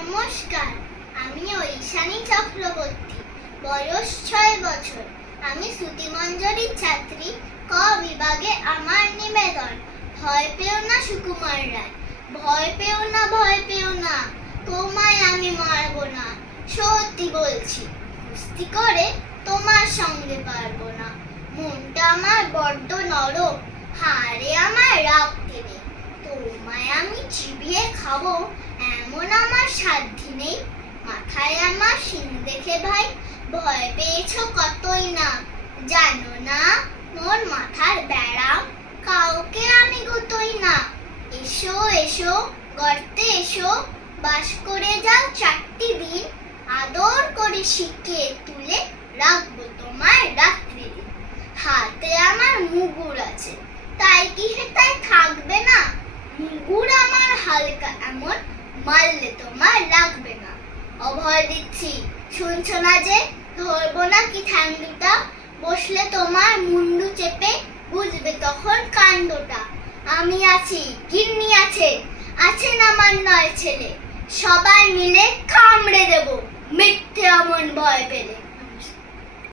নমস্কার, আমি ঐশানী চক্রবর্তী। বয়স 6 বছর। আমি শ্রুতিমঞ্জরির ছাত্রী। ক বিভাগে আমার নিবেদন। ভয় পেও না সুকুমার রায়, ভয় পেও না, ভয় পেও না, তোমায় আমি মারব না। সত্যি বলছি, কুস্তি করে তোমার সঙ্গে পারবো না। মনটা আমার বড্ড নরম, হাড়ে আমার রাখতে নেই। তোমায় আমি চিবিয়ে খাবো এমন আমার সাধ্য নেই। মাথায় আমার শিং দেখে ভাই ভয় পেয়েছো কতই না। জানো না মোর মাথার ব্যারাম, কাউকে আমি গুতোই না। এসো এসো গর্তে এসো, বাস করে যাও 4টি দিন। আদর করে শিখিয়ে তুলে রাখবো তোমার রাত্রি দিন। হাতে আমার মুগুর আছে, তাই কি হেতায় থাকবে না? মুগুর আমার হালকা এমন, মারলে তোমার লাগবে না। অভয় দিচ্ছি, শুনছো না যে? ধরবো না কি ঠ্যাং দুটা, বসলে তোমার মুন্ডু চেপে বুঝবে তখন কাণ্ডটা। আমি আছি, গিন্নি আছে, আছেন আমার 9 ছেলে। সবাই মিলে কামড়ে দেব মিথ্যে অমন ভয় পেলে।